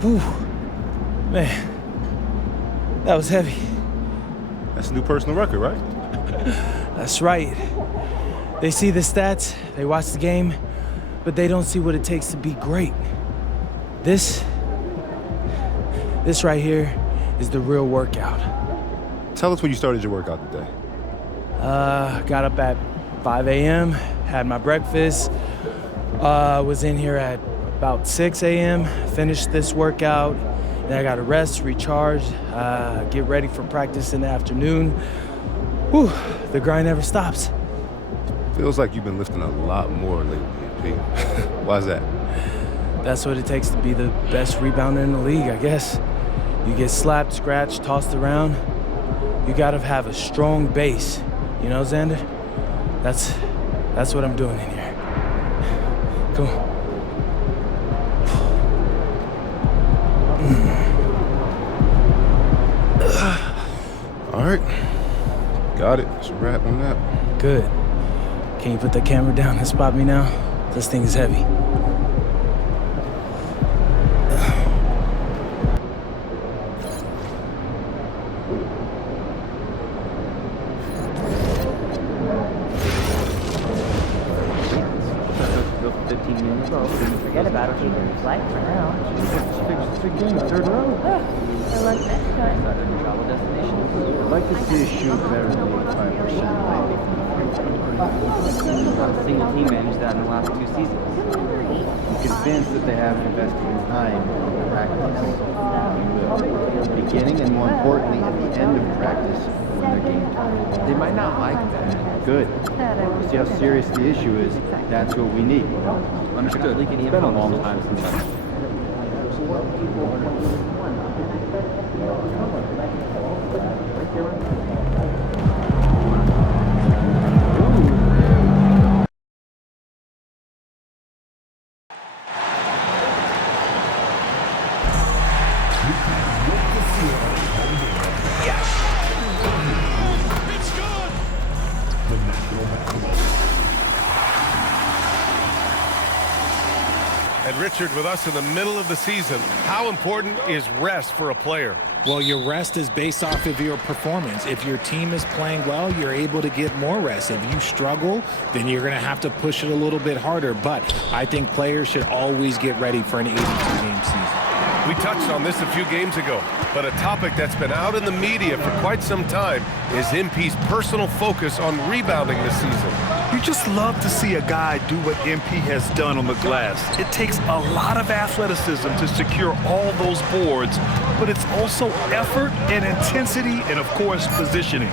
Whew. Man, that was heavy. That's a new personal record, right? That's right. They see the stats, they watch the game, but they don't see what it takes to be great. This right here is the real workout. Tell us when you started your workout today. Got up at 5 a.m., had my breakfast, was in here at about 6 a.m., finished this workout, then I got to rest, recharge, get ready for practice in the afternoon. Whew, the grind never stops. Feels like you've been lifting a lot more lately, Pete. Why's that? That's what it takes to be the best rebounder in the league, I guess. You get slapped, scratched, tossed around. You gotta have a strong base. You know, Xander? That's what I'm doing in here. Come on. All right. Got it. It's a wrap on that. Good. Can you put the camera down and spot me now? This thing is heavy. Forget about it. Keep it light for now. It's a game, third round. I like that time. Travel destination. I'd like to see us shoot better than 85% lately. Not a single team managed that in the last 2 seasons. I'm convinced that they haven't invested in time in practice. We will. Beginning and more importantly, at the end of practice when their game time. They might not like that. Good. See how serious the issue is. That's what we need. Understood. It's been a long time since I've... And Richard, with us in the middle of the season, how important is rest for a player? Well, your rest is based off of your performance. If your team is playing well, you're able to get more rest. If you struggle, then you're going to have to push it a little bit harder. But I think players should always get ready for an 82-game season. We touched on this a few games ago, but a topic that's been out in the media for quite some time is MP's personal focus on rebounding this season. You just love to see a guy do what MP has done on the glass. It takes a lot of athleticism to secure all those boards, but it's also effort and intensity and, of course, positioning.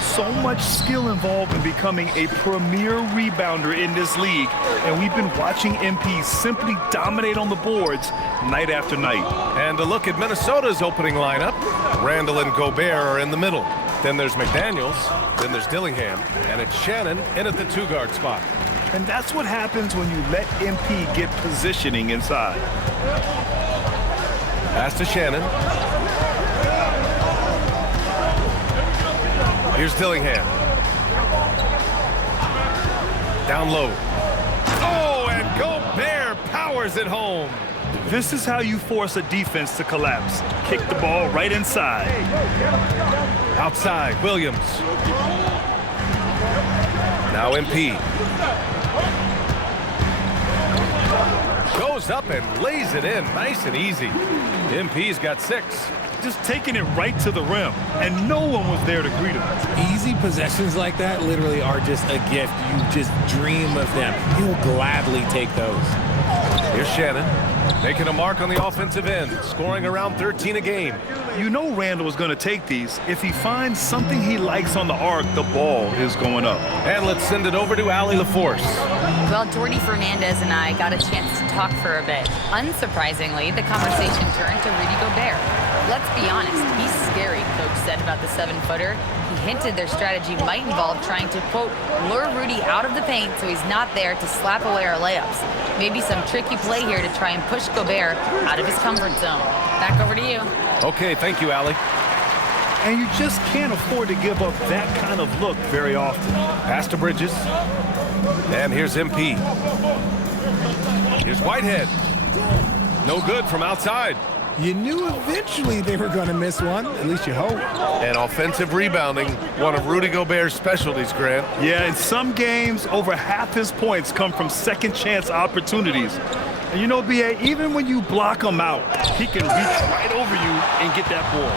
So much skill involved in becoming a premier rebounder in this league, and we've been watching MP simply dominate on the boards night after night. And a look at Minnesota's opening lineup. Randall and Gobert are in the middle. Then there's McDaniels, then there's Dillingham, and it's Shannon in at the 2-guard spot. And that's what happens when you let MP get positioning inside. Pass to Shannon. Here's Dillingham. Down low. Oh, and Gobert powers it home. This is how you force a defense to collapse. Kick the ball right inside. Outside, Williams. Now MP. Goes up and lays it in, nice and easy. MP's got 6. Just taking it right to the rim, and no one was there to greet him. Easy possessions like that literally are just a gift. You just dream of them. He'll gladly take those. Here's Shannon, making a mark on the offensive end, scoring around 13 a game. You know Randall is going to take these. If he finds something he likes on the arc, the ball is going up. And let's send it over to Allie LaForce. Well, Jordy Fernandez and I got a chance to talk for a bit. Unsurprisingly, the conversation turned to Rudy Gobert. Let's be honest, he's scary, Coach said about the 7-footer. He hinted their strategy might involve trying to, quote, lure Rudy out of the paint so he's not there to slap away our layups. Maybe some tricky play here to try and push Gobert out of his comfort zone. Back over to you. Okay, thank you, Allie. and you just can't afford to give up that kind of look very often. Pass to Bridges. And here's MP. Here's Whitehead. No good from outside. You knew eventually they were going to miss one, at least you hope. And offensive rebounding, one of Rudy Gobert's specialties, Grant. Yeah, in some games, over half his points come from second chance opportunities. And you know, B.A., even when you block him out, he can reach right over you and get that ball.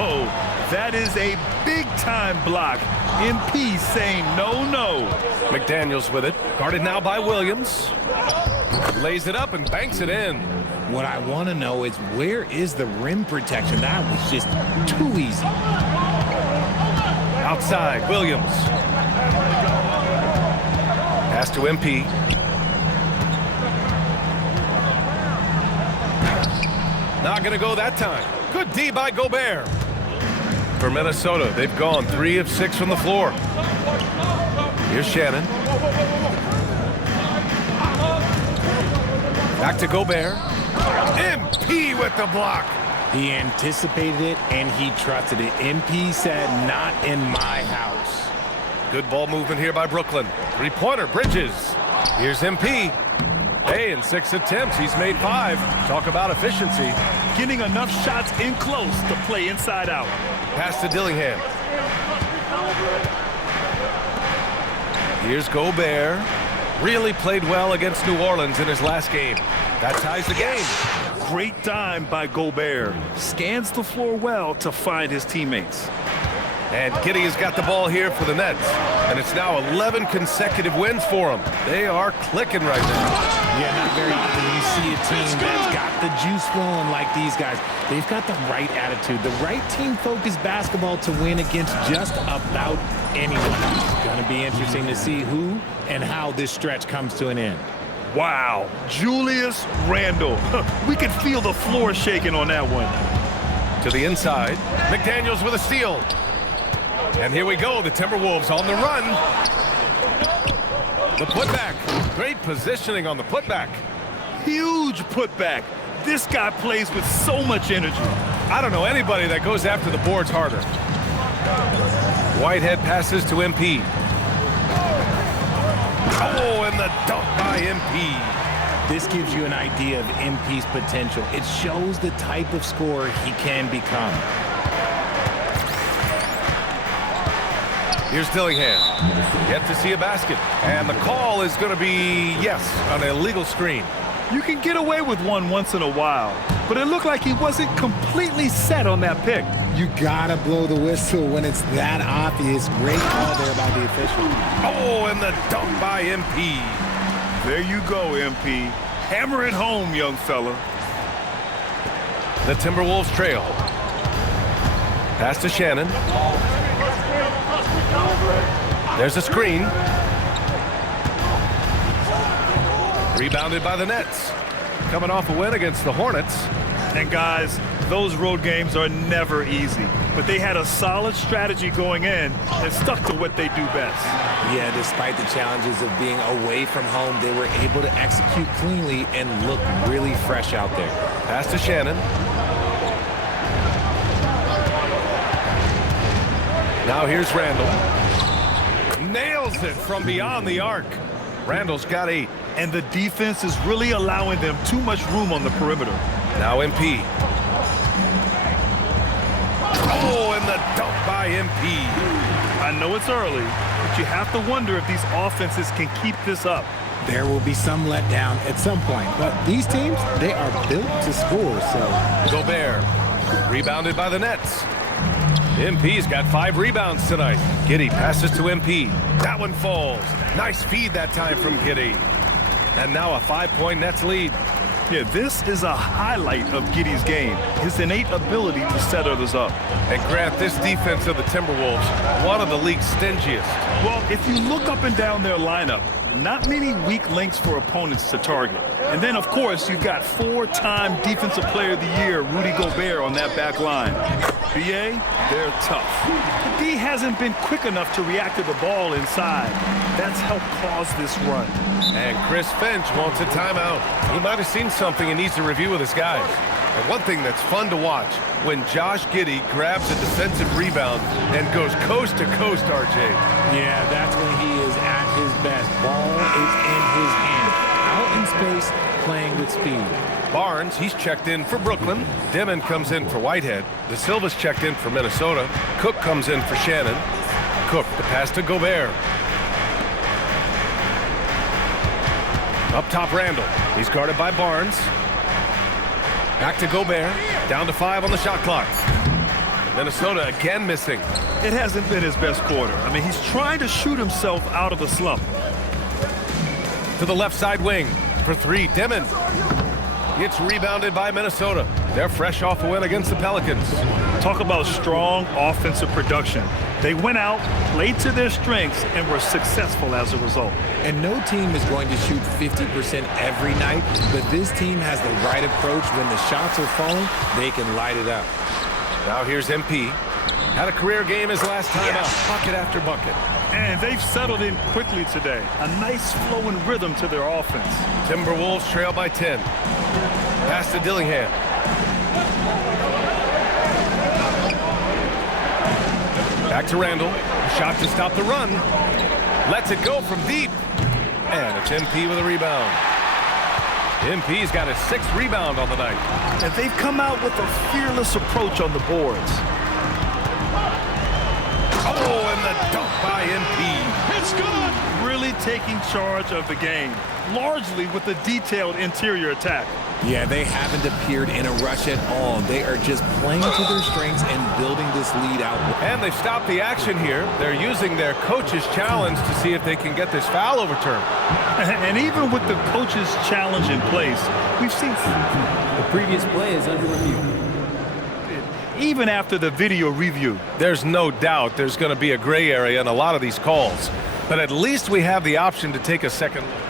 Oh, that is a big-time block. MP saying no. McDaniels with it. Guarded now by Williams. Lays it up and banks it in. What I want to know is where is the rim protection? That was just too easy. Outside, Williams. Pass to MP. Not going to go that time. Good D by Gobert. For Minnesota, they've gone 3 of 6 from the floor. Here's Shannon. Back to Gobert. MP with the block. He anticipated it and he trusted it. MP said, not in my house. Good ball movement here by Brooklyn. Three-pointer, Bridges. Here's MP. Hey, in 6 attempts, he's made 5. Talk about efficiency. Getting enough shots in close to play inside out. Pass to Dillingham. Here's Gobert. Really played well against New Orleans in his last game. That ties the game. Great dime by Gobert. Scans the floor well to find his teammates. And Giddey has got the ball here for the Nets. And it's now 11 consecutive wins for them. They are clicking right now. Yeah, not very often you see a team that's got the juice flowing like these guys. They've got the right attitude, the right team-focused basketball to win against just about anyone. It's going to be interesting to see who and how this stretch comes to an end. Wow, Julius Randle. We could feel the floor shaking on that one. To the inside, McDaniels with a steal. And here we go, the Timberwolves on the run. The putback. Great positioning on the putback. Huge putback. This guy plays with so much energy. I don't know anybody that goes after the boards harder. Whitehead passes to MP. Oh, and the dunk by MP. This gives you an idea of MP's potential. It shows the type of scorer he can become. Here's Dillingham. Yet to see a basket. And the call is going to be, yes, an illegal screen. You can get away with one once in a while, but it looked like he wasn't completely set on that pick. You gotta blow the whistle when it's that obvious. Great call there by the official. Oh, and the dunk by MP. There you go, MP. Hammer it home, young fella. The Timberwolves trail. Pass to Shannon. There's a screen. Rebounded by the Nets. Coming off a win against the Hornets. And guys, those road games are never easy, but they had a solid strategy going in and stuck to what they do best. Yeah, despite the challenges of being away from home, they were able to execute cleanly and look really fresh out there. Pass to Shannon. Now here's Randle. Nails it from beyond the arc. Randle's got 8. And the defense is really allowing them too much room on the perimeter. Now MP. Oh, and the dunk by MP. I know it's early, but you have to wonder if these offenses can keep this up. There will be some letdown at some point, but these teams, they are built to score, so. Gobert, rebounded by the Nets. MP's got 5 rebounds tonight. Giddey passes to MP. That one falls. Nice feed that time from Giddey. And now a 5-point Nets lead. Yeah, this is a highlight of Giddey's game, his innate ability to set others up. And Grant, this defense of the Timberwolves, one of the league's stingiest. Well, if you look up and down their lineup, not many weak links for opponents to target. And then, of course, you've got 4-time Defensive Player of the Year, Rudy Gobert, on that back line. BA, they're tough. The D hasn't been quick enough to react to the ball inside. That's helped cause this run. And Chris Finch wants a timeout. He might have seen something and needs to review with his guys. And one thing that's fun to watch, when Josh Giddey grabs a defensive rebound and goes coast to coast, RJ. Yeah, that's when he is at his best. Ball is in his hand. Out in space, playing with speed. Barnes, he's checked in for Brooklyn. Dimon comes in for Whitehead. De Silva's checked in for Minnesota. Cook comes in for Shannon. Cook, the pass to Gobert. Up top, Randall. He's guarded by Barnes. Back to Gobert. Down to 5 on the shot clock. Minnesota again missing. It hasn't been his best quarter. I mean, he's trying to shoot himself out of a slump. To the left side wing for 3, Dimon. It's rebounded by Minnesota. They're fresh off a win against the Pelicans. Talk about strong offensive production. They went out, played to their strengths, and were successful as a result. And no team is going to shoot 50% every night, but this team has the right approach. When the shots are falling, they can light it up. Now here's MP. Had a career game his last time out, bucket after bucket. And they've settled in quickly today. A nice flowing rhythm to their offense. Timberwolves trail by 10. Pass to Dillingham. Back to Randall. Shot to stop the run. Lets it go from deep. And it's MP with a rebound. MP's got his 6th rebound on the night. And they've come out with a fearless approach on the boards. Oh, and the dunk by MP. It's good. Really taking charge of the game, largely with a detailed interior attack. Yeah, they haven't appeared in a rush at all. They are just playing to their strengths and building this lead out. And they've stopped the action here. They're using their coach's challenge to see if they can get this foul overturned. And even with the coach's challenge in place, we've seen The previous play is under review. even after the video review. There's no doubt there's going to be a gray area in a lot of these calls. But at least we have the option to take a second look.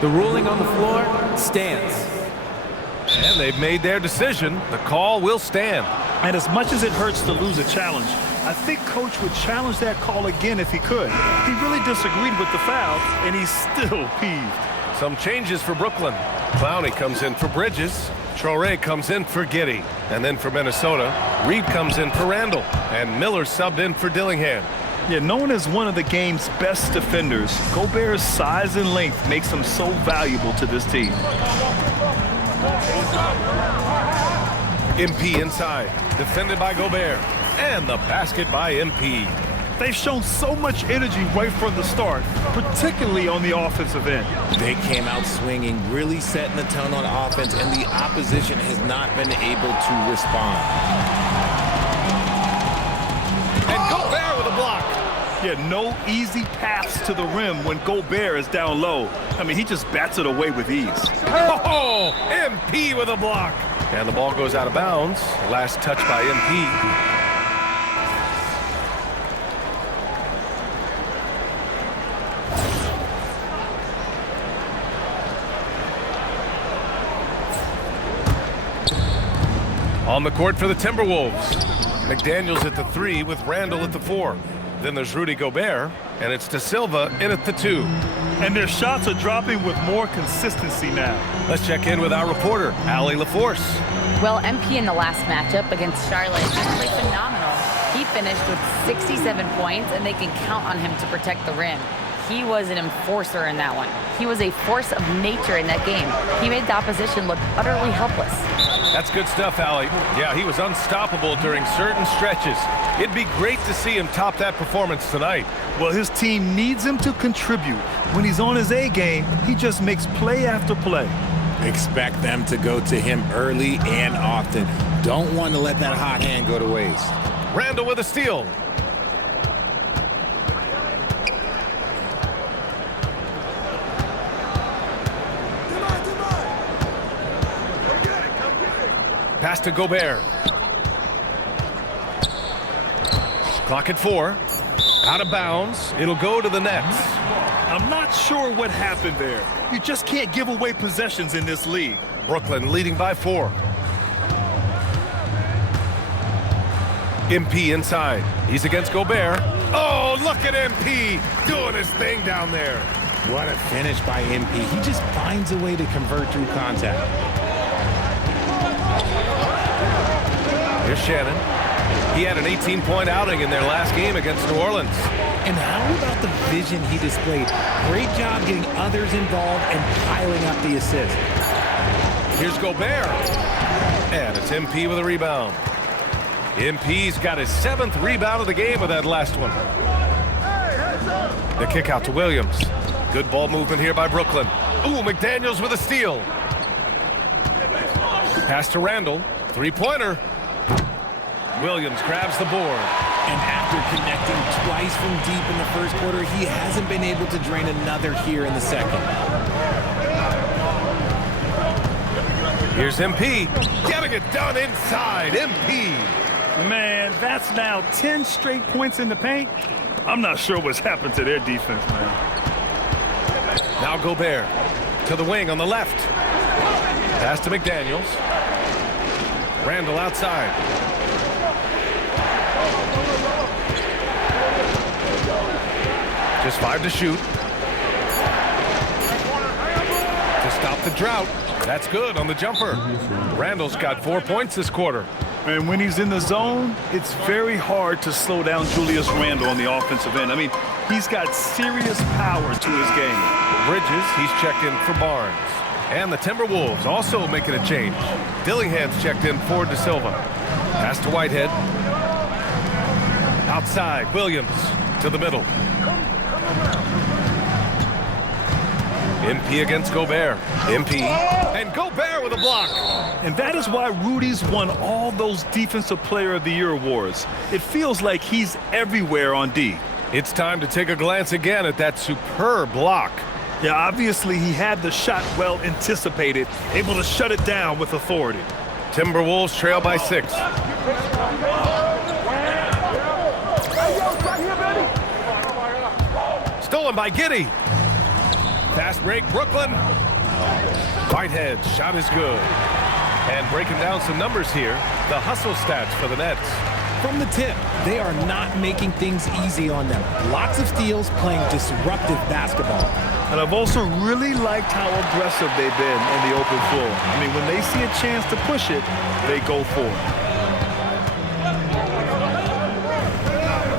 The ruling on the floor stands. And they've made their decision. The call will stand. And as much as it hurts to lose a challenge, I think Coach would challenge that call again if he could. He really disagreed with the foul, and he's still peeved. Some changes for Brooklyn. Clowney comes in for Bridges. Traore comes in for Giddey. And then for Minnesota, Reed comes in for Randall. And Miller subbed in for Dillingham. Yeah, known as one of the game's best defenders, Gobert's size and length makes him so valuable to this team. MP inside, defended by Gobert. And the basket by MP. They've shown so much energy right from the start, particularly on the offensive end. They came out swinging, really setting the tone on offense, and the opposition has not been able to respond. And Gobert with a block. Yeah, no easy paths to the rim when Gobert is down low. I mean, he just bats it away with ease. Oh, MP with a block. And the ball goes out of bounds. Last touch by MP. On the court for the Timberwolves. McDaniels at the 3 with Randall at the 4. Then there's Rudy Gobert, and it's De Silva in at the 2. And their shots are dropping with more consistency now. Let's check in with our reporter, Allie LaForce. Well, MP in the last matchup against Charlotte just played phenomenal. He finished with 67 points, and they can count on him to protect the rim. He was an enforcer in that one. He was a force of nature in that game. He made the opposition look utterly helpless. That's good stuff, Allie. Yeah, he was unstoppable during certain stretches. It'd be great to see him top that performance tonight. Well, his team needs him to contribute. When he's on his A game, he just makes play after play. Expect them to go to him early and often. Don't want to let that hot hand go to waste. Randall with a steal. Pass to Gobert. Clock at 4. Out of bounds. It'll go to the Nets. I'm not sure what happened there. You just can't give away possessions in this league. Brooklyn leading by 4. MP inside. He's against Gobert. Oh, look at MP doing his thing down there. What a finish by MP. He just finds a way to convert through contact. Here's Shannon. He had an 18-point outing in their last game against New Orleans. And how about the vision he displayed? Great job getting others involved and piling up the assist. Here's Gobert. And it's MP with a rebound. MP's got his 7th rebound of the game with that last one. The kick out to Williams. Good ball movement here by Brooklyn. Ooh, McDaniels with a steal. Pass to Randall. Three-pointer. Williams grabs the board. And after connecting twice from deep in the first quarter, he hasn't been able to drain another here in the second. Here's MP. Getting it done inside. MP. Man, that's now 10 straight points in the paint. I'm not sure what's happened to their defense, man. Now Gobert to the wing on the left. Pass to McDaniels. Randall outside. Just 5 to shoot. To stop the drought. That's good on the jumper. Randall's got 4 points this quarter. And when he's in the zone, it's very hard to slow down Julius Randle on the offensive end. I mean, he's got serious power to his game. Bridges, he's checked in for Barnes. And the Timberwolves also making a change. Dillingham's checked in for De Silva. Pass to Whitehead. Outside, Williams to the middle. MP against Gobert. MP. And Gobert with a block. And that is why Rudy's won all those Defensive Player of the Year awards. It feels like he's everywhere on D. It's time to take a glance again at that superb block. Yeah, obviously he had the shot well anticipated, able to shut it down with authority. Timberwolves trail by 6. Stolen by Giddey. Fast break, Brooklyn. Whitehead's shot is good. And breaking down some numbers here, the hustle stats for the Nets. From the tip, they are not making things easy on them. Lots of steals, playing disruptive basketball. And I've also really liked how aggressive they've been in the open floor. I mean, when they see a chance to push it, they go for it.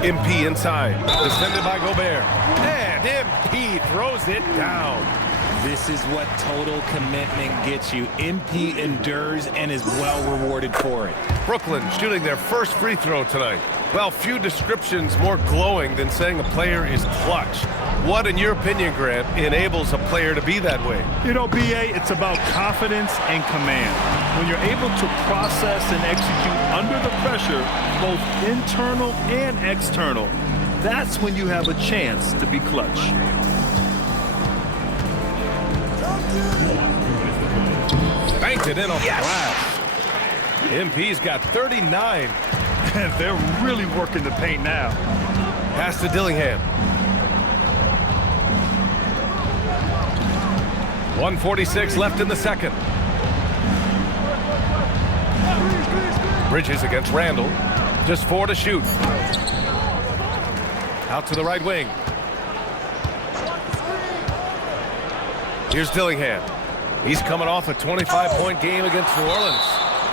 MP inside, defended by Gobert. And MP throws it down. This is what total commitment gets you. MP endures and is well rewarded for it. Brooklyn shooting their first free throw tonight. Well, few descriptions more glowing than saying a player is clutch. What, in your opinion, Grant, enables a player to be that way? You know, BA, it's about confidence and command. When you're able to process and execute under the pressure, both internal and external, that's when you have a chance to be clutch. Banked it in off the glass. MP's got 39. And they're really working the paint now. Pass to Dillingham. 1:46 left in the second. Bridges against Randall. Just 4 to shoot. Out to the right wing. Here's Dillingham. He's coming off a 25-point game against New Orleans.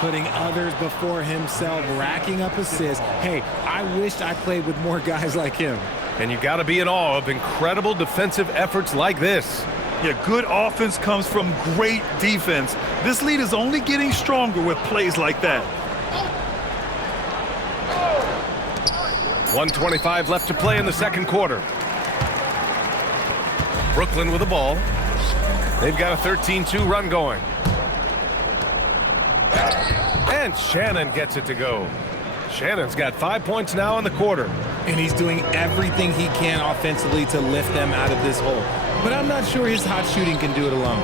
Putting others before himself, racking up assists. Hey, I wished I played with more guys like him. And you got to be in awe of incredible defensive efforts like this. Yeah, good offense comes from great defense. This lead is only getting stronger with plays like that. 1:25 left to play in the second quarter. Brooklyn with the ball. They've got a 13-2 run going. And Shannon gets it to go. Shannon's got 5 points now in the quarter. And he's doing everything he can offensively to lift them out of this hole. But I'm not sure his hot shooting can do it alone.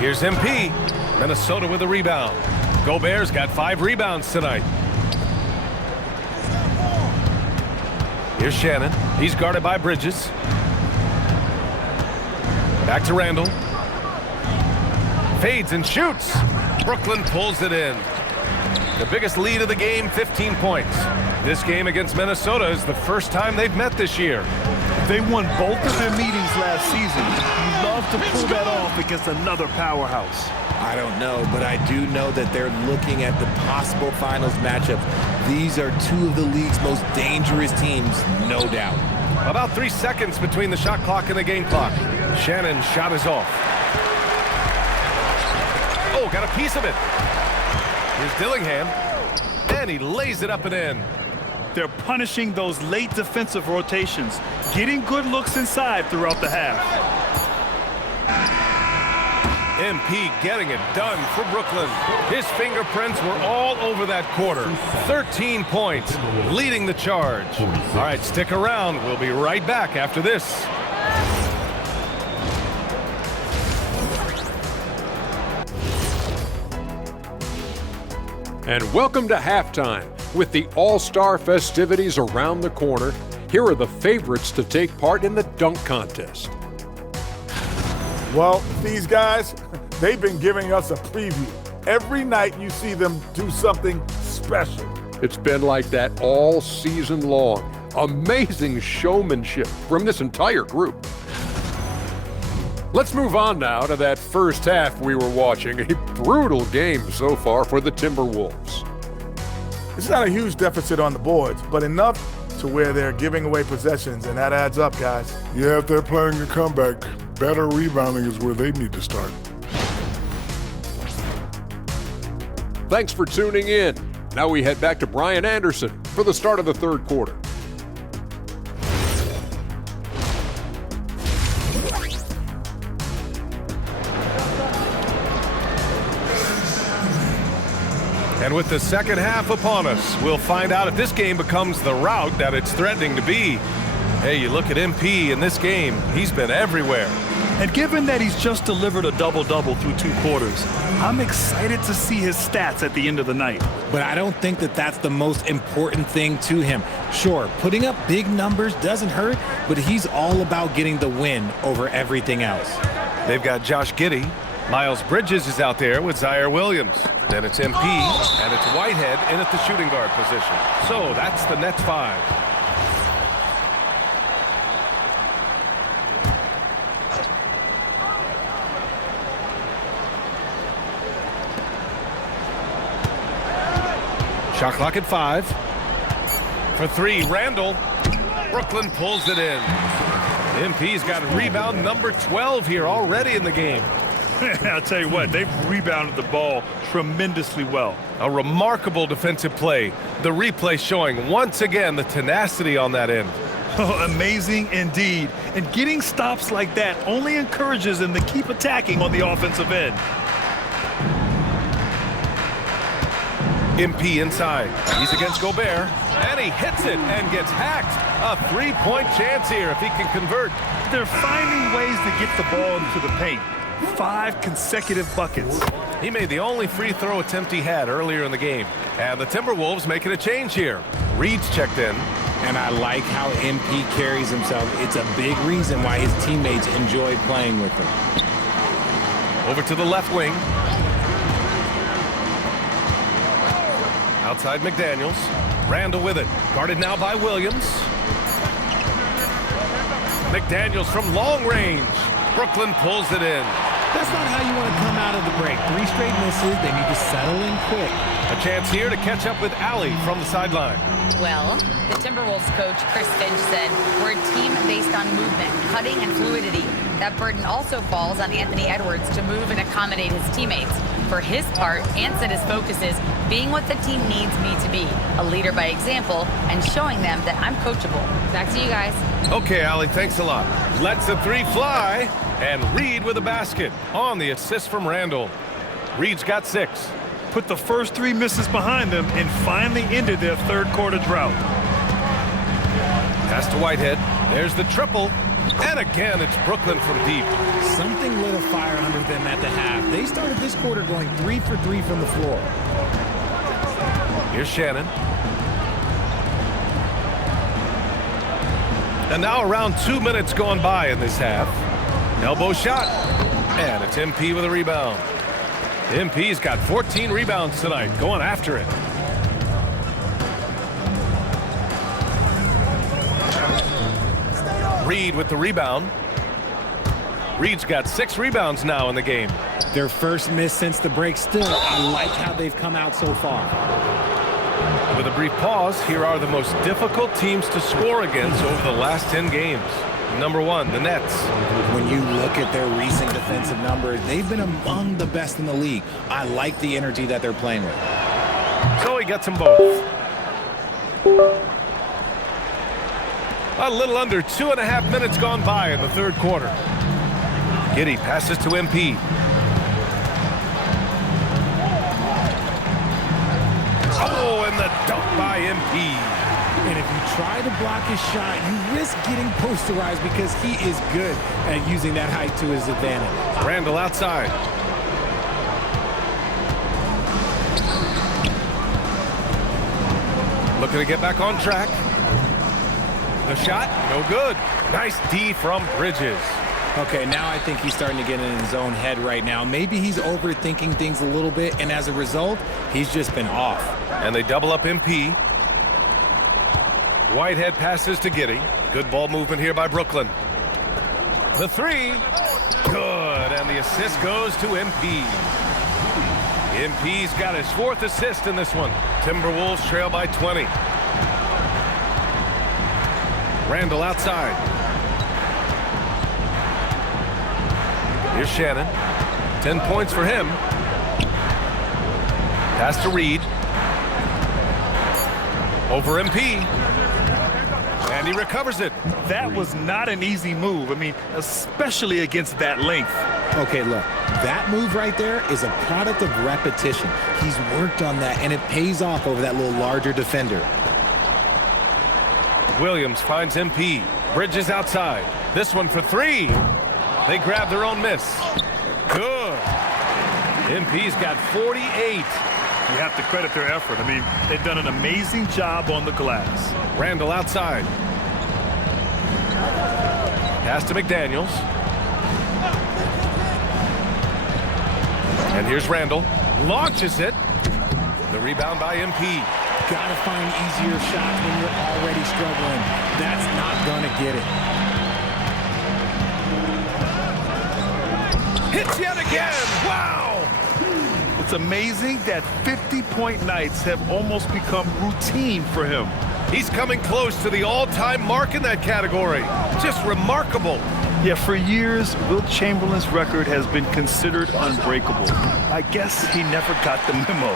Here's MP. Minnesota with a rebound. Gobert's got 5 rebounds tonight. Here's Shannon. He's guarded by Bridges. Back to Randall. Fades and shoots. Brooklyn pulls it in. The biggest lead of the game, 15 points. This game against Minnesota is the first time they've met this year. They won both of their meetings last season. You love to pull that off against another powerhouse. I don't know, but I do know that they're looking at the possible finals matchup. These are two of the league's most dangerous teams, no doubt. About 3 seconds between the shot clock and the game clock. Shannon's shot is off. Oh, got a piece of it. Here's Dillingham, and he lays it up and in. They're punishing those late defensive rotations, getting good looks inside throughout the half. MP getting it done for Brooklyn. His fingerprints were all over that quarter. 13 points, leading the charge. All right, stick around. We'll be right back after this. And welcome to halftime. With the All-Star festivities around the corner, here are the favorites to take part in the dunk contest. Well, these guys, they've been giving us a preview. Every night you see them do something special. It's been like that all season long. Amazing showmanship from this entire group. Let's move on now to that first half we were watching. A brutal game so far for the Timberwolves. It's not a huge deficit on the boards, but enough to where they're giving away possessions, and that adds up, guys. Yeah, if they're planning a comeback, better rebounding is where they need to start. Thanks for tuning in. Now we head back to Brian Anderson for the start of the third quarter. And with the second half upon us, we'll find out if this game becomes the rout that it's threatening to be. Hey, you look at MP in this game, he's been everywhere. And given that he's just delivered a double-double through 2 quarters, I'm excited to see his stats at the end of the night. But I don't think that that's the most important thing to him. Sure, putting up big numbers doesn't hurt, but he's all about getting the win over everything else. They've got Josh Giddey. Miles Bridges is out there with Zaire Williams. Then it's MP, and it's Whitehead in at the shooting guard position. So that's the Nets 5. Shot clock at 5. For 3, Randall. Brooklyn pulls it in. MP's got rebound number 12 here already in the game. I'll tell you what, they've rebounded the ball tremendously well. A remarkable defensive play. The replay showing once again the tenacity on that end. Oh, amazing indeed. And getting stops like that only encourages them to keep attacking on the offensive end. MP inside. He's against Gobert. And he hits it and gets hacked. A 3-point chance here if he can convert. They're finding ways to get the ball into the paint. 5 consecutive buckets. He made the only free throw attempt he had earlier in the game. And the Timberwolves making a change here. Reed's checked in. And I like how MP carries himself. It's a big reason why his teammates enjoy playing with him. Over to the left wing. Outside McDaniels. Randall with it. Guarded now by Williams. McDaniels from long range. Brooklyn pulls it in. That's not how you want to come out of the break. 3 straight misses. They need to settle in quick. A chance here to catch up with Allie from the sideline. Well, the Timberwolves coach, Chris Finch, said, we're a team based on movement, cutting, and fluidity. That burden also falls on Anthony Edwards to move and accommodate his teammates. For his part, Ant said his focus is being what the team needs me to be, a leader by example, and showing them that I'm coachable. Back to you guys. Okay, Allie, thanks a lot. Lets the 3 fly, and Reed with a basket on the assist from Randall. Reed's got 6. Put the first 3 misses behind them and finally ended their third quarter drought. Pass to Whitehead. There's the triple. And again, it's Brooklyn from deep. Something lit a fire under them at the half. They started this quarter going 3 for 3 from the floor. Here's Shannon. And now around 2 minutes gone by in this half. Elbow shot. And it's MP with a rebound. MP's got 14 rebounds tonight, going after it. Reed with the rebound. Reed's got 6 rebounds now in the game. Their first miss since the break. Still, I like how they've come out so far. With a brief pause, here are the most difficult teams to score against over the last 10 games. Number 1, the Nets. When you look at their recent defensive numbers, they've been among the best in the league. I like the energy that they're playing with. So he gets them both. A little under 2.5 minutes gone by in the third quarter. Giddey passes to MP. Oh, and the dunk by MP. And if you try to block his shot, you risk getting posterized because he is good at using that height to his advantage. Randall outside. Looking to get back on track. The shot, no good. Nice D from Bridges. Okay, now I think he's starting to get in his own head right now. Maybe he's overthinking things a little bit, and as a result, he's just been off. And they double up MP. Whitehead passes to Giddey. Good ball movement here by Brooklyn. The 3, good, and the assist goes to MP. MP's got his 4th assist in this one. Timberwolves trail by 20. Randall outside. Here's Shannon. 10 points for him. Pass to Reed. Over MP. And he recovers it. That was not an easy move. I mean, especially against that length. Okay, look, that move right there is a product of repetition. He's worked on that, and it pays off over that little larger defender. Williams finds MP. Bridges outside. This one for 3. They grab their own miss. Good. MP's got 48. You have to credit their effort. I mean, they've done an amazing job on the glass. Randall outside. Pass to McDaniels. And here's Randall. Launches it. The rebound by MP. Gotta find easier shots when you're already struggling. That's not gonna get it. Hits yet again. Wow. It's amazing that 50-point nights have almost become routine for him. He's coming close to the all-time mark in that category. Just remarkable. Yeah, for years, Wilt Chamberlain's record has been considered unbreakable. I guess he never got the memo.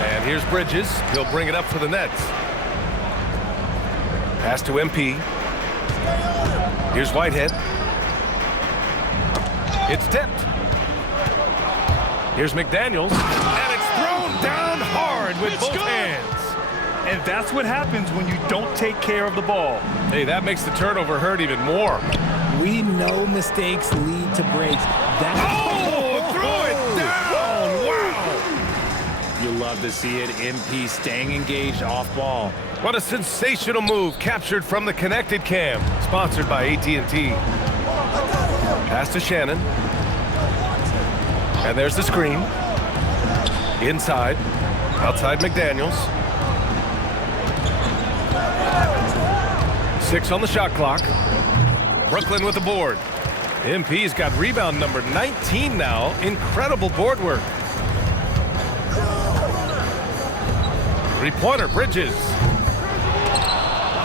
And here's Bridges. He'll bring it up for the Nets. Pass to MP. Here's Whitehead. It's tipped. Here's McDaniels. And it's thrown down hard with both hands. And that's what happens when you don't take care of the ball. Hey, that makes the turnover hurt even more. We know mistakes lead to breaks. Throw it down! Wow! You love to see it. MP staying engaged off ball. What a sensational move captured from the connected cam. Sponsored by AT&T. Pass to Shannon. And there's the screen. Inside. Outside McDaniels. 6 on the shot clock. Brooklyn with the board. MP's got rebound number 19 now. Incredible board work. 3-pointer, Bridges.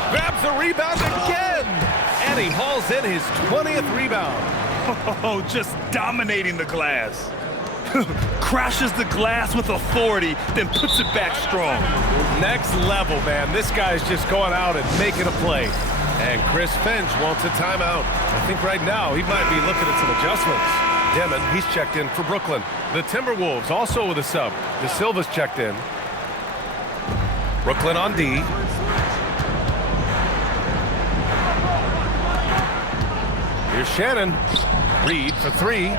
Grabs the rebound again. And he hauls in his 20th rebound. Oh, just dominating the glass. Crashes the glass with authority, then puts it back strong. Next level, man. This guy's just going out and making a play. And Chris Finch wants a timeout. I think right now he might be looking at some adjustments. Demon, he's checked in for Brooklyn. The Timberwolves also with a sub. De Silva's checked in. Brooklyn on D. Here's Shannon. Reed for 3.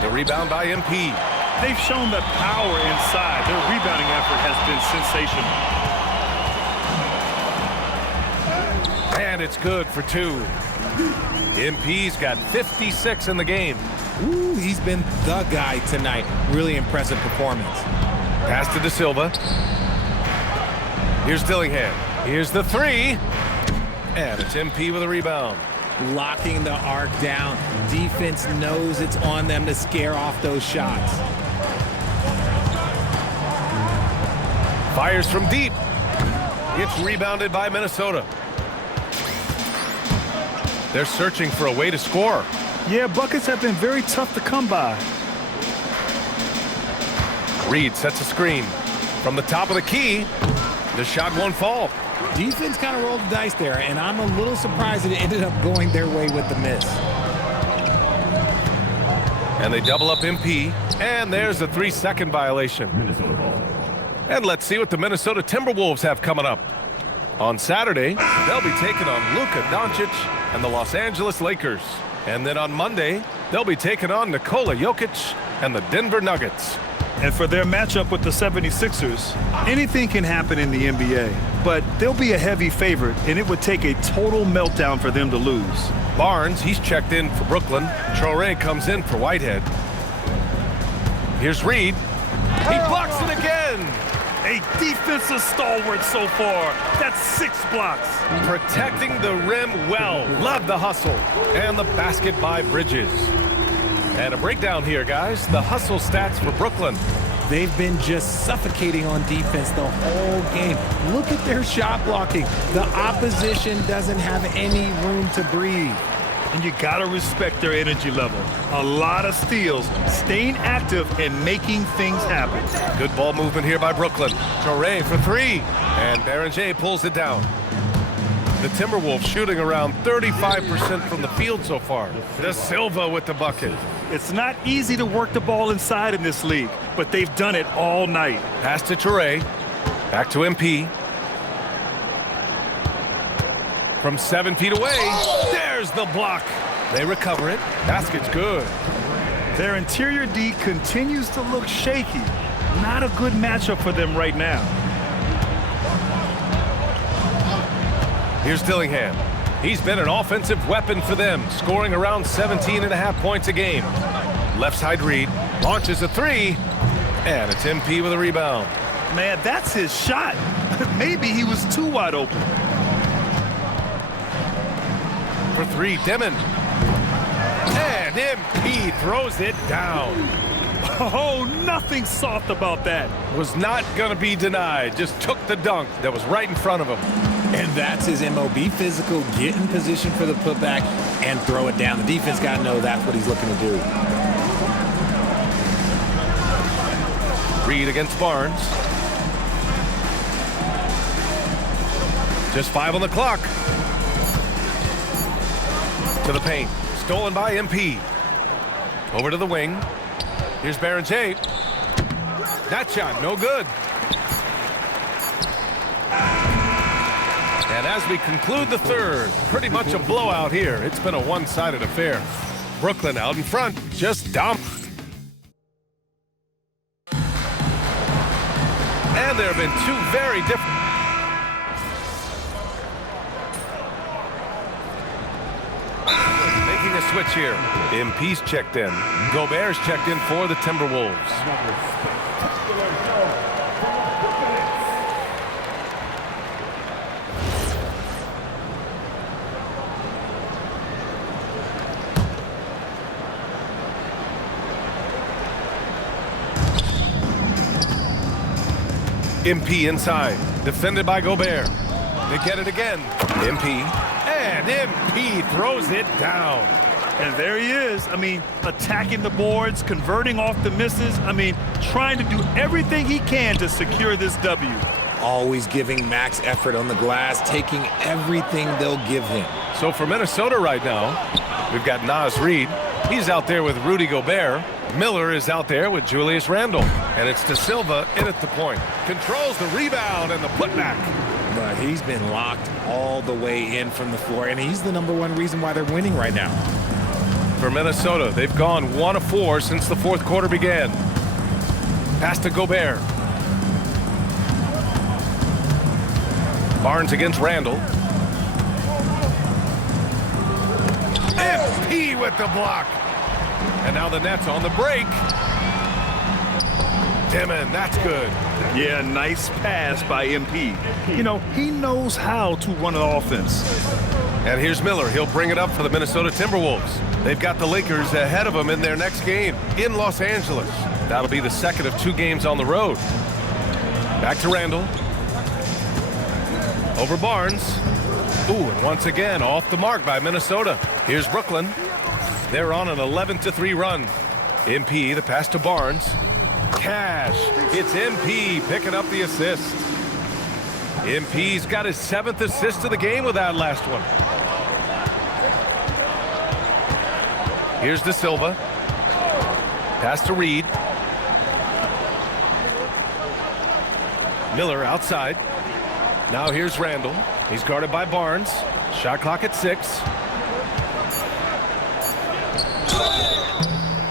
The rebound by MP. They've shown that power inside. Their rebounding effort has been sensational. And it's good for 2. MP's got 56 in the game. Ooh, he's been the guy tonight. Really impressive performance. Pass to De Silva. Here's Dillingham. Here's the 3. And it's MP with a rebound. Locking the arc down. Defense knows it's on them to scare off those shots. Fires from deep. It's rebounded by Minnesota. They're searching for a way to score. Yeah, buckets have been very tough to come by. Reed sets a screen. From the top of the key, the shot won't fall. Defense kind of rolled the dice there, and I'm a little surprised that it ended up going their way with the miss. And they double up MP, and there's a 3-second violation. And let's see what the Minnesota Timberwolves have coming up. On Saturday, they'll be taking on Luka Doncic and the Los Angeles Lakers. And then on Monday, they'll be taking on Nikola Jokic and the Denver Nuggets. And for their matchup with the 76ers, anything can happen in the NBA, but they'll be a heavy favorite, and it would take a total meltdown for them to lose. Barnes, he's checked in for Brooklyn. Traoré comes in for Whitehead. Here's Reed. He blocks it again. A defensive stalwart so far. That's 6 blocks. Protecting the rim well. Love the hustle. And the basket by Bridges. And a breakdown here, guys. The hustle stats for Brooklyn. They've been just suffocating on defense the whole game. Look at their shot blocking. The opposition doesn't have any room to breathe. And you got to respect their energy level. A lot of steals, staying active and making things happen. Good ball movement here by Brooklyn. Traoré for 3. And Berenger pulls it down. The Timberwolves shooting around 35% from the field so far. De Silva with the bucket. It's not easy to work the ball inside in this league, but they've done it all night. Pass to Traoré. Back to MP. From 7 feet away, there's the block. They recover it. Basket's good. Their interior D continues to look shaky. Not a good matchup for them right now. Here's Dillingham. He's been an offensive weapon for them, scoring around 17.5 points a game. Left side Reed launches a 3, and it's MP with a rebound. Man, that's his shot. Maybe he was too wide open. For 3, Dimon. And MP throws it down. Oh, nothing soft about that. Was not going to be denied. Just took the dunk that was right in front of him. And that's his MO. Be physical, get in position for the putback, and throw it down. The defense got to know that's what he's looking to do. Reed against Barnes. Just 5 on the clock. To the paint. Stolen by MP. Over to the wing. Here's Berenger. That shot, no good. And as we conclude the third, pretty much a blowout here. It's been a one-sided affair. Brooklyn out in front, just dump. And there have been 2 very different. Making a switch here. MP's checked in. Gobert's checked in for the Timberwolves. MP inside, defended by Gobert. They get it again. MP, and MP throws it down. And there he is. I mean, attacking the boards, converting off the misses. I mean, trying to do everything he can to secure this W. Always giving max effort on the glass, taking everything they'll give him. So for Minnesota right now, we've got Naz Reid. He's out there with Rudy Gobert. Miller is out there with Julius Randle. And it's De Silva in at the point. Controls the rebound and the putback. But he's been locked all the way in from the floor, and he's the #1 reason why they're winning right now. For Minnesota, they've gone 1 of 4 since the fourth quarter began. Pass to Gobert. Barnes against Randle. MP with the block. And now the Nets on the break. Dimon, that's good. Yeah, nice pass by MP. You know, he knows how to run an offense. And here's Miller. He'll bring it up for the Minnesota Timberwolves. They've got the Lakers ahead of them in their next game in Los Angeles. That'll be the second of 2 games on the road. Back to Randall. Over Barnes. Ooh, and once again, off the mark by Minnesota. Here's Brooklyn. They're on an 11-3 run. MP, the pass to Barnes. Cash. It's MP picking up the assist. MP's got his 7th assist of the game with that last one. Here's De Silva. Pass to Reed. Miller outside. Now here's Randall. He's guarded by Barnes. Shot clock at 6.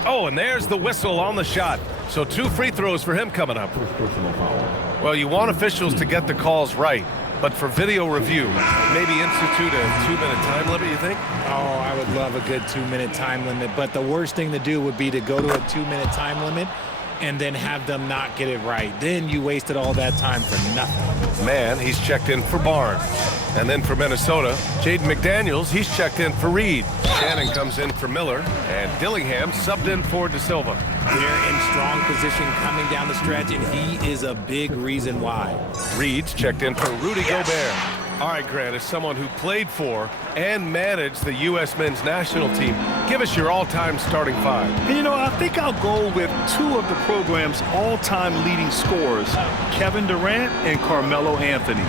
Oh, and there's the whistle on the shot. So 2 free throws for him coming up. Well, you want officials to get the calls right, but for video review, maybe institute a 2-minute time limit, you think? Oh, I would love a good 2-minute time limit, but the worst thing to do would be to go to a 2-minute time limit and then have them not get it right. Then you wasted all that time for nothing. Man, he's checked in for Barnes. And then for Minnesota, Jaden McDaniels, he's checked in for Reed. Shannon comes in for Miller, and Dillingham subbed in for De Silva. They're in strong position coming down the stretch, and he is a big reason why. Reed's checked in for Rudy Gobert. All right, Grant, as someone who played for and managed the U.S. men's national team, give us your all-time starting 5. And you know, I think I'll go with 2 of the program's all-time leading scorers, Kevin Durant and Carmelo Anthony.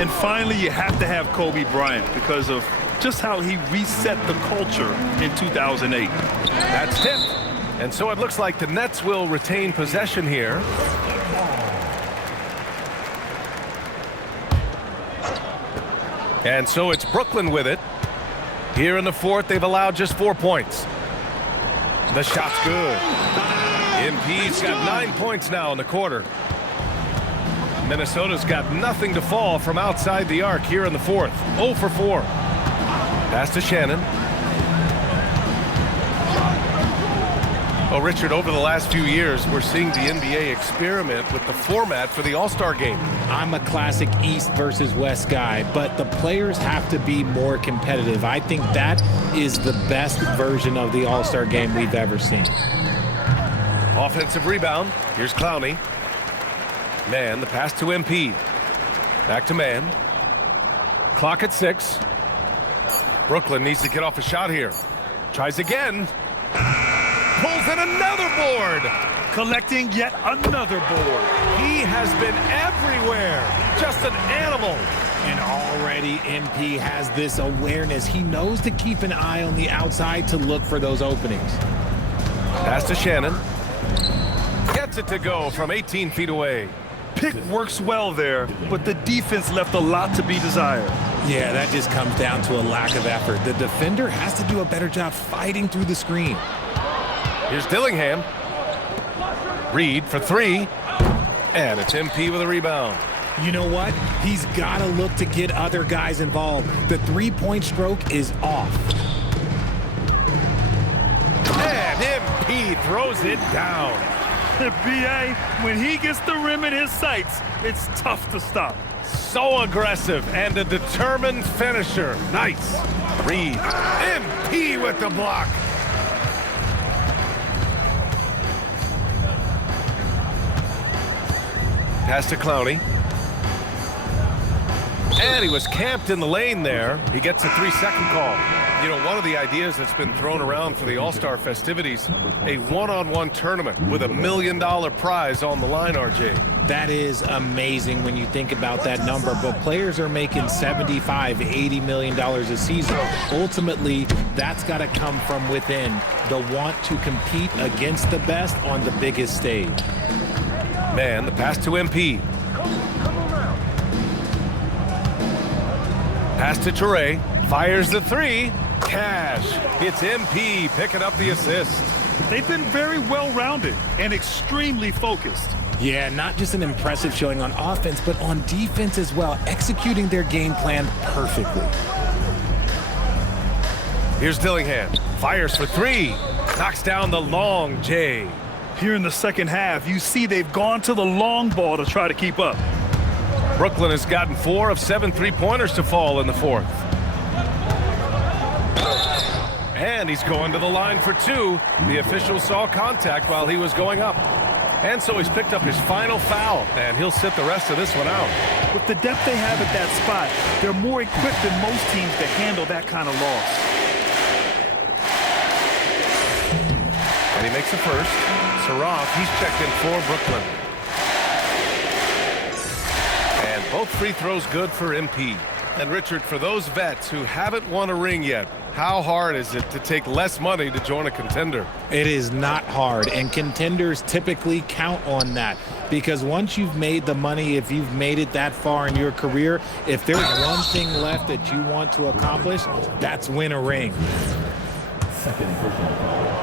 And finally, you have to have Kobe Bryant because of just how he reset the culture in 2008. That's tipped. And so it looks like the Nets will retain possession here. And so it's Brooklyn with it. Here in the 4th, they've allowed just 4 points. The shot's good. MP's got 9 points now in the quarter. Minnesota's got nothing to fall from outside the arc here in the 4th. 0 for 4. Pass to Shannon. Well, Richard, over the last few years, we're seeing the NBA experiment with the format for the All-Star game. I'm a classic East versus West guy, but the players have to be more competitive. I think that is the best version of the All-Star game we've ever seen. Offensive rebound. Here's Clowney. Man, the pass to MP. Back to Man. Clock at 6. Brooklyn needs to get off a shot here. Tries again. Pulls in another board. Collecting yet another board. He has been everywhere. Just an animal. And already MP has this awareness. He knows to keep an eye on the outside to look for those openings. Pass to Shannon. Gets it to go from 18 feet away. Pick works well there, but the defense left a lot to be desired. Yeah, that just comes down to a lack of effort. The defender has to do a better job fighting through the screen. Here's Dillingham. Reed for 3. And it's MP with a rebound. You know what? He's got to look to get other guys involved. The 3-point stroke is off. And MP throws it down. BA, when he gets the rim in his sights, it's tough to stop. So aggressive and a determined finisher. Nice. Reed. MP with the block. Pass to Clowney. And he was camped in the lane there. He gets a 3-second call. You know, one of the ideas that's been thrown around for the All-Star festivities, a one-on-one tournament with $1 million prize on the line, RJ. That is amazing when you think about that number, but players are making $75, $80 million a season. Ultimately, that's got to come from within, the want to compete against the best on the biggest stage. Man, the pass to MP. Pass to Toure. Fires the 3. Cash. It's MP picking up the assist. They've been very well-rounded and extremely focused. Yeah, not just an impressive showing on offense, but on defense as well, executing their game plan perfectly. Here's Dillingham. Fires for 3. Knocks down the long J. Here in the second half, you see they've gone to the long ball to try to keep up. Brooklyn has gotten 4 of 7 3-pointers to fall in the fourth. And he's going to the line for 2. The official saw contact while he was going up. And so he's picked up his final foul, and he'll sit the rest of this one out. With the depth they have at that spot, they're more equipped than most teams to handle that kind of loss. And he makes the first. Saraf, he's checked in for Brooklyn. And both free throws good for MP. And Richard, for those vets who haven't won a ring yet, how hard is it to take less money to join a contender? It is not hard, and contenders typically count on that, because once you've made the money, if you've made it that far in your career, if there's one thing left that you want to accomplish, that's win a ring. Second personal foul.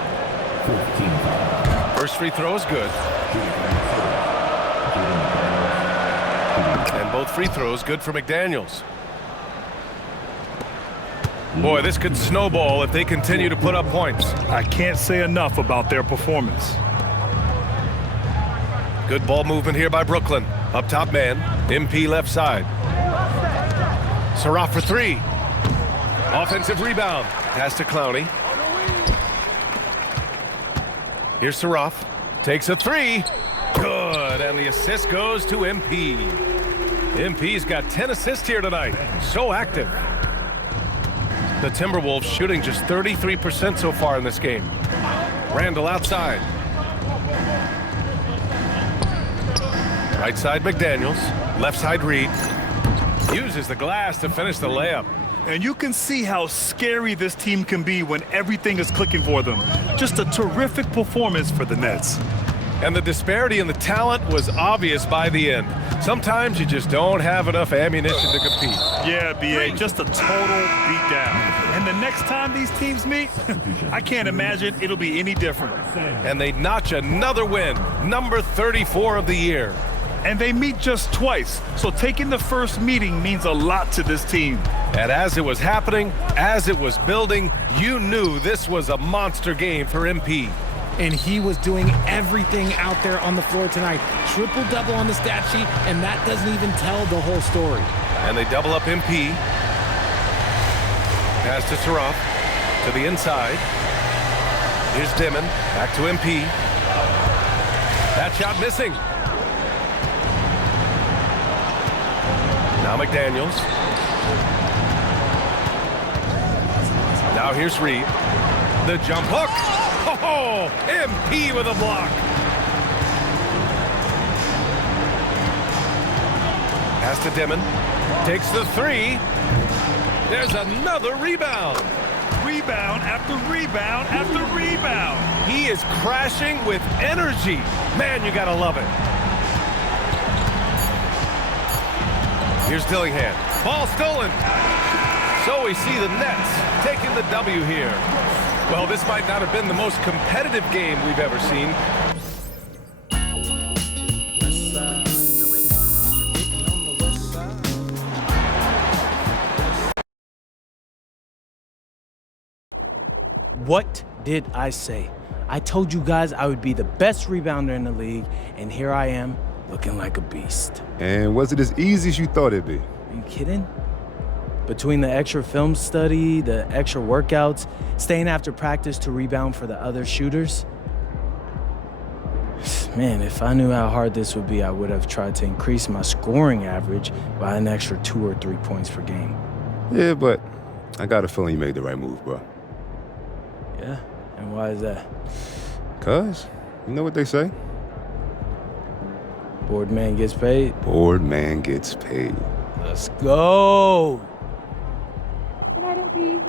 15. First free throw is good. And both free throws good for McDaniels. Boy, this could snowball if they continue to put up points. I can't say enough about their performance. Good ball movement here by Brooklyn. Up top man, MP left side. Saraf for 3. Offensive rebound. Pass to Clowney. Here's Saraf. Takes a 3. Good, and the assist goes to MP. MP's got 10 assists here tonight. So active. The Timberwolves shooting just 33% so far in this game. Randall outside. Right side McDaniels. Left side Reed. Uses the glass to finish the layup. And you can see how scary this team can be when everything is clicking for them. Just a terrific performance for the Nets. And the disparity in the talent was obvious by the end. Sometimes you just don't have enough ammunition to compete. Yeah, B.A., just a total beatdown. And the next time these teams meet, I can't imagine it'll be any different. And they notch another win, number 34 of the year. And they meet just twice, so taking the first meeting means a lot to this team. And as it was happening, as it was building, you knew this was a monster game for MP. And he was doing everything out there on the floor tonight. Triple-double on the stat sheet, and that doesn't even tell the whole story. And they double up MP. Pass to Saraf, to the inside. Here's Dimon, back to MP. That shot missing. Now McDaniels. Now here's Reed. The jump hook. Oh, MP with a block. Pass to Dimon. Takes the 3. There's another rebound. Rebound after rebound after rebound. He is crashing with energy. Man, you gotta love it. Here's Dillingham. Ball stolen. So we see the Nets taking the W here. Well, this might not have been the most competitive game we've ever seen. What did I say? I told you guys I would be the best rebounder in the league, and here I am, looking like a beast. And was it as easy as you thought it'd be? Are you kidding? Between the extra film study, the extra workouts, staying after practice to rebound for the other shooters. Man, if I knew how hard this would be, I would have tried to increase my scoring average by an extra 2 or 3 points per game. Yeah, but I got a feeling you made the right move, bro. Yeah? And why is that? 'Cause, you know what they say? Bored man gets paid. Bored man gets paid. Let's go! Good night, MP.